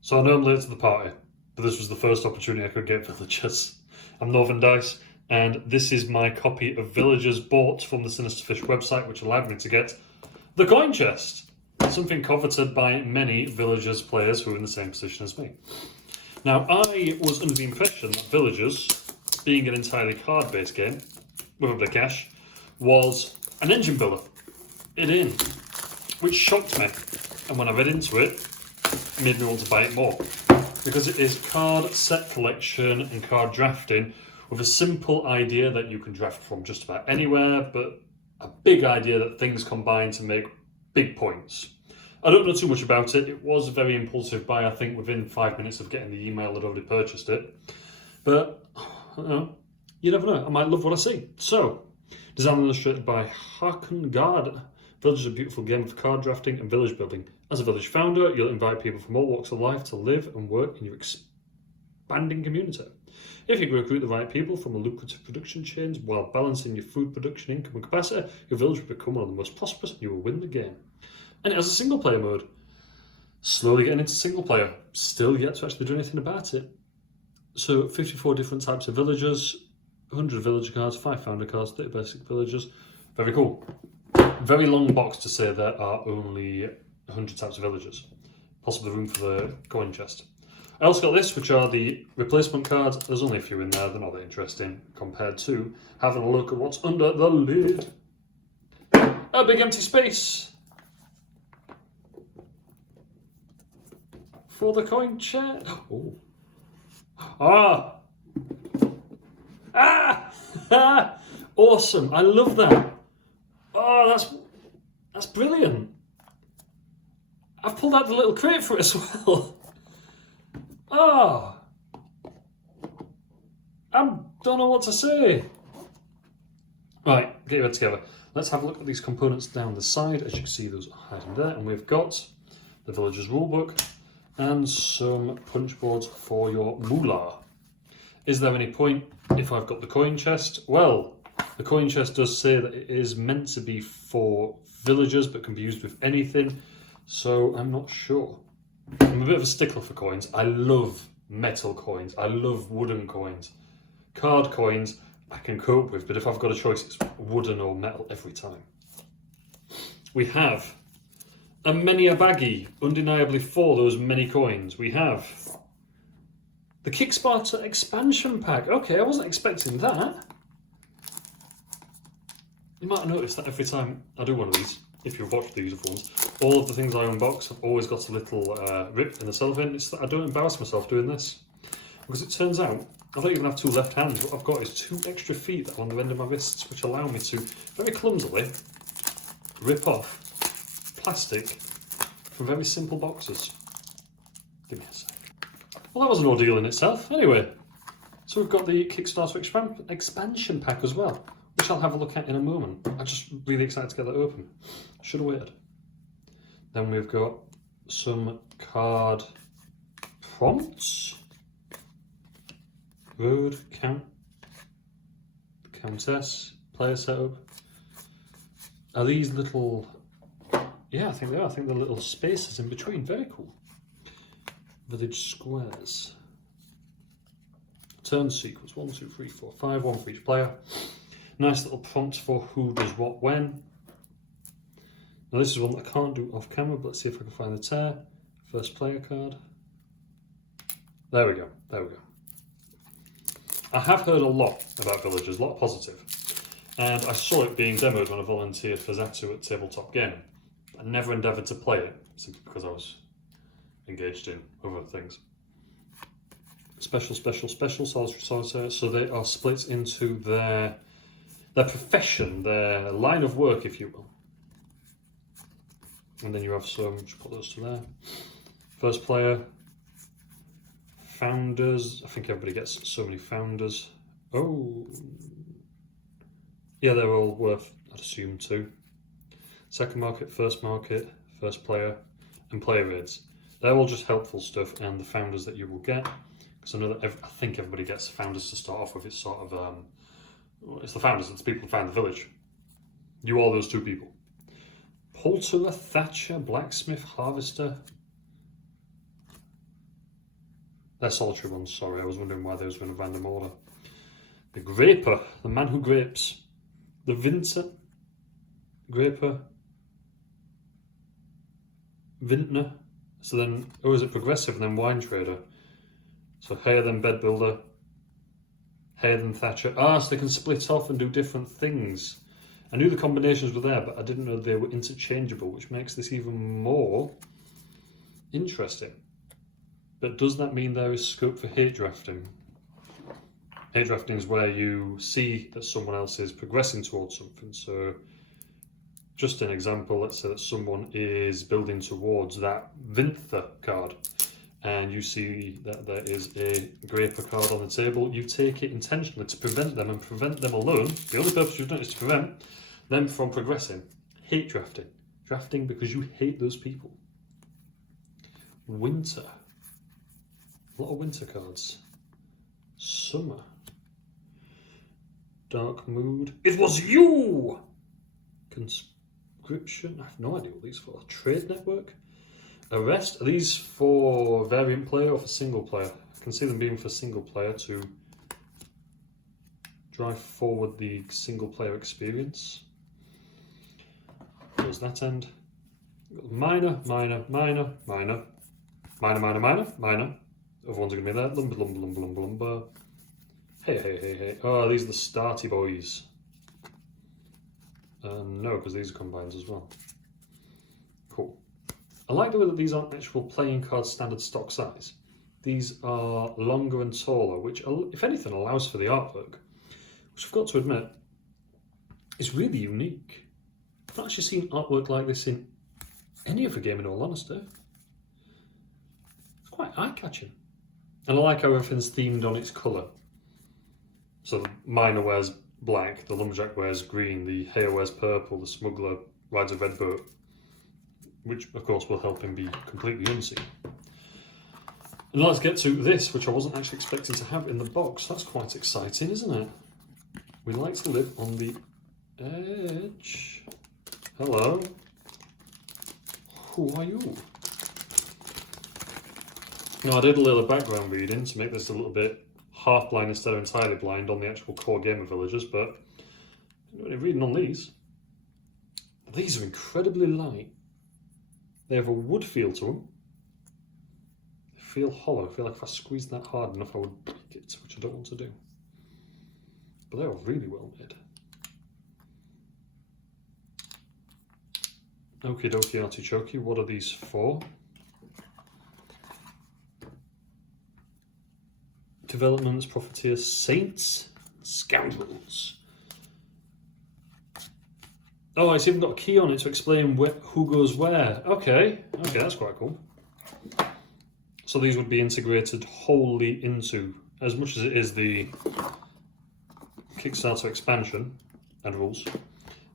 So I know I'm late to the party, but this was the first opportunity I could get villagers. I'm Northern Dice, and this is my copy of Villagers bought from the Sinister Fish website, which allowed me to get the coin chest, something coveted by many Villagers players who are in the same position as me. Now, I was under the impression that Villagers, being an entirely card-based game, with a bit of cash, was an engine builder, which shocked me. And when I read into it, it made me want to buy it more. Because it is card set collection and card drafting with a simple idea that you can draft from just about anywhere, but a big idea that things combine to make big points. I don't know too much about it. It was a very impulsive buy. I think within 5 minutes of getting the email I'd already purchased it. But, you never know. I might love what I see. So, designed and illustrated by Harkin Gard. Village is a beautiful game of card drafting and village building. As a village founder, you'll invite people from all walks of life to live and work in your expanding community. If you can recruit the right people from a lucrative production chains while balancing your food production income and capacity, your village will become one of the most prosperous and you will win the game. And it has a single player mode. Slowly getting into single player. Still yet to actually do anything about it. So 54 different types of villagers, 100 villager cards, 5 founder cards, 30 basic villagers. Very cool. Very long box to say there are only 100 types of villagers. Possibly room for the coin chest. I also got this, which are the replacement cards. There's only a few in there, they're not that interesting compared to having a look at what's under the lid. A big empty space for the coin chest. Oh. Awesome, I love that. Oh, that's brilliant. I've pulled out the little crate for it as well. Oh, I don't know what to say. Right, get your head together. Let's have a look at these components down the side. As you can see, those are hiding there. And we've got the Villagers Rulebook and some punch boards for your moolah. Is there any point if I've got the coin chest? Well, the coin chest does say that it is meant to be for villagers, but can be used with anything. So I'm not sure. I'm a bit of a stickler for coins. I love metal coins. I love wooden coins. Card coins I can cope with, but if I've got a choice, it's wooden or metal every time. We have a many a baggie, undeniably for those many coins. We have the Kickstarter expansion pack. Okay, I wasn't expecting that. You might have noticed that every time I do one of these, if you've watched these ones, all of the things I unbox have always got a little rip in the cellophane. It's that I don't embarrass myself doing this. Because it turns out, I don't even have 2 left hands. What I've got is 2 extra feet that are on the end of my wrists, which allow me to very clumsily rip off plastic from very simple boxes. Give me a sec. Well, that was an ordeal in itself. Anyway, so we've got the Kickstarter expansion pack as well, which I'll have a look at in a moment. I'm just really excited to get that open. Should have waited. Then we've got some card prompts. Road, Countess, player setup. Are these little... Yeah, I think they are. I think they're little spaces in between. Very cool. Village squares. Turn sequence. 1, 2, 3, 4, 5. 1 for each player. Nice little prompts for who does what when. Now this is one that I can't do off camera, but let's see if I can find the tear. First player card. There we go. There we go. I have heard a lot about Villagers, a lot of positive. And I saw it being demoed when I volunteered for Zatu at Tabletop Gaming. I never endeavoured to play it, simply because I was engaged in other things. Special, solitary. So they are split into their profession, their line of work, if you will. And then you have some, just put those to there. First player, founders. I think everybody gets so many founders. Oh, yeah, they're all worth, I'd assume, 2. Second market, first player, and player raids. They're all just helpful stuff, and the founders that you will get. Because I know that I think everybody gets founders to start off with. It's sort of it's the founders, it's the people who found the village. You are those 2 people. Poulterer, thatcher, blacksmith, harvester. They're solitary ones, sorry. I was wondering why they was in a random order. The Graper, the man who grapes. The Vinter, Graper, Vintner. So then, oh, is it progressive and then wine trader? So higher than bed builder, higher than Thatcher. Ah, so they can split off and do different things. I knew the combinations were there, but I didn't know they were interchangeable, which makes this even more interesting. But does that mean there is scope for hate drafting? Hate drafting is where you see that someone else is progressing towards something. So just an example, let's say that someone is building towards that Vinther card and you see that there is a Graper card on the table. You take it intentionally to prevent them and prevent them alone. The only purpose you've done is to prevent them from progressing. Hate drafting. Drafting because you hate those people. Winter. A lot of winter cards. Summer. Dark mood. It was you! Conscription. I have no idea what these are for. Trade network. Arrest. Are these for variant player or for single player? I can see them being for single player to drive forward the single player experience. Close that end. Minor, minor, minor, minor. Minor, minor, minor, minor. Other ones are going to be there. Lumber, lumber, lumber, lumber, lumber. Hey, hey, hey, hey. Oh, these are the starty boys. No, because these are combines as well. Cool. I like the way that these aren't actual playing card standard stock size. These are longer and taller, which, if anything, allows for the artwork, which I've got to admit is really unique. I've not actually seen artwork like this in any other game, in all honesty. It's quite eye-catching. And I like how everything's themed on its colour. So the miner wears black, the lumberjack wears green, the hare wears purple, the smuggler rides a red boat, which of course will help him be completely unseen. And let's get to this, which I wasn't actually expecting to have in the box. That's quite exciting, isn't it? We like to live on the edge. Hello. Who are you? Now, I did a little background reading to make this a little bit half blind instead of entirely blind on the actual core game of Villagers, but I didn't really reading on these. These are incredibly light. They have a wood feel to them. They feel hollow. I feel like if I squeezed that hard enough I would break it, which I don't want to do. But they are really well made. Okie dokie artichoke, what are these for? Developments, profiteers, saints, scoundrels. Oh, it's even got a key on it to explain who goes where. Okay, that's quite cool. So these would be integrated wholly into, as much as it is the Kickstarter expansion and rules,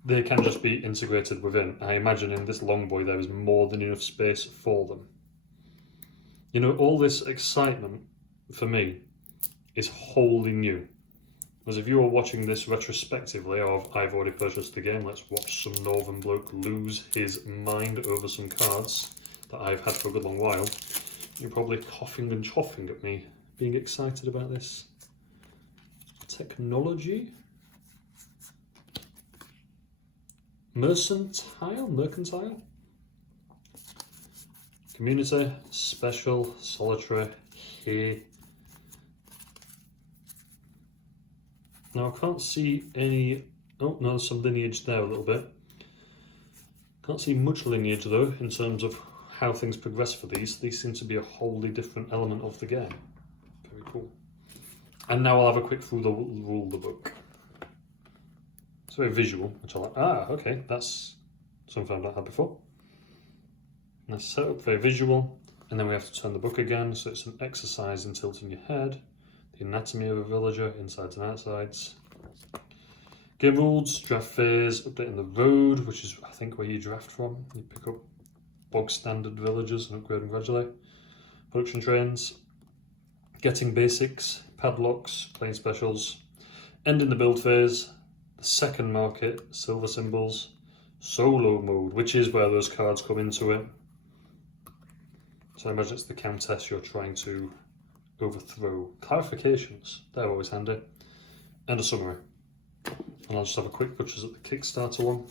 they can just be integrated within. I imagine in this long boy there is more than enough space for them. You know, all this excitement for me is wholly new. As if you are watching this retrospectively of I've already purchased the game, let's watch some northern bloke lose his mind over some cards that I've had for a good long while, you're probably coughing and choffing at me, being excited about this. Technology? Mercantile? Community, special, solitary, hay. Now I can't see any, oh no, there's some lineage there a little bit. Can't see much lineage though in terms of how things progress for these. These seem to be a wholly different element of the game. Very cool. And now I'll have a quick through the rule the book. It's very visual, which I like. Ah, okay, that's something I've not had before. Nice setup, very visual. And then we have to turn the book again, so it's an exercise in tilting your head. The anatomy of a villager, insides and outsides. Game rules, draft phase, updating the road, which is I think where you draft from. You pick up bog standard villagers and upgrade them gradually. Production trains, getting basics, padlocks, playing specials, ending the build phase, the second market, silver symbols, solo mode, which is where those cards come into it. So I imagine it's the countess you're trying to overthrow. Clarifications, they're always handy. And a summary. And I'll just have a quick butchers at the Kickstarter one.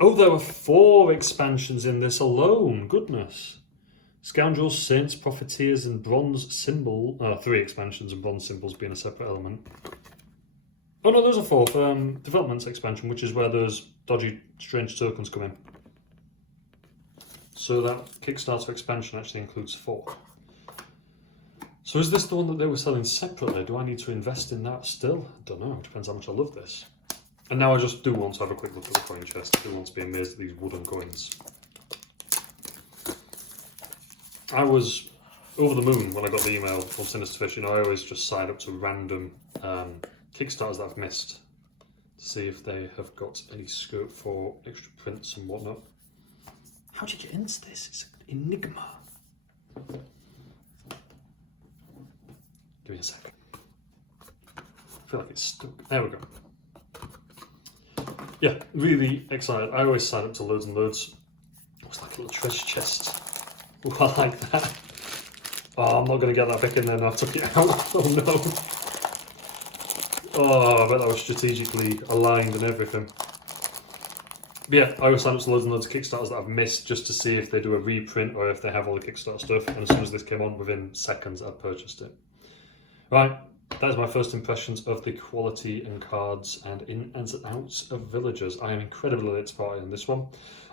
Oh, there were 4 expansions in this alone. Goodness. Scoundrels, Saints, Profiteers, and Bronze Symbol. 3 expansions and Bronze Symbols being a separate element. Oh no, there's a 4th. Developments expansion, which is where those dodgy, strange tokens come in. So that Kickstarter expansion actually includes 4. So is this the one that they were selling separately? Do I need to invest in that still? I don't know. It depends how much I love this. And now I just do want to have a quick look at the coin chest. I do want to be amazed at these wooden coins. I was over the moon when I got the email from Sinister Fish. You know, I always just sign up to random Kickstarters that I've missed to see if they have got any scope for extra prints and whatnot. How did you get into this? It's an enigma. Give me a second. I feel like it's stuck. There we go. Yeah, really excited. I always sign up to loads and loads. It's like a little treasure chest. Oh, I like that. Oh, I'm not going to get that back in there now. I took it out. Oh no. Oh, I bet that was strategically aligned and everything. But yeah, I always sign up to loads and loads of Kickstarters that I've missed just to see if they do a reprint or if they have all the Kickstarter stuff. And as soon as this came on, within seconds, I purchased it. Right. That is my first impressions of the quality and cards and ins and outs of Villagers. I am incredibly late to party in this one.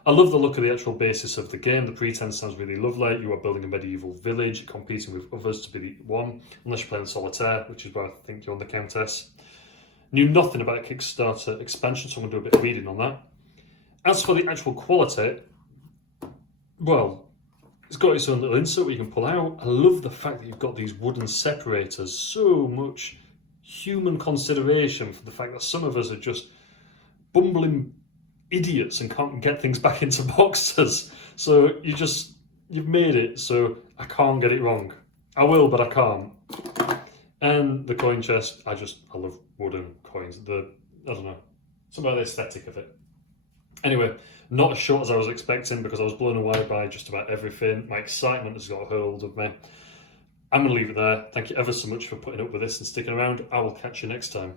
I love the look of the actual basis of the game. The pretense sounds really lovely. You are building a medieval village, competing with others to be the one, unless you're playing Solitaire, which is where I think you're on the Countess. Knew nothing about a Kickstarter expansion, so I'm going to do a bit of reading on that. As for the actual quality, well, it's got its own little insert where you can pull out. I love the fact that you've got these wooden separators. So much human consideration for the fact that some of us are just bumbling idiots and can't get things back into boxes. So you've made it so I can't get it wrong. I will, but I can't. And the coin chest, I love wooden coins. I don't know, something about the aesthetic of it. Anyway, not as short as I was expecting because I was blown away by just about everything. My excitement has got a hold of me. I'm going to leave it there. Thank you ever so much for putting up with this and sticking around. I will catch you next time.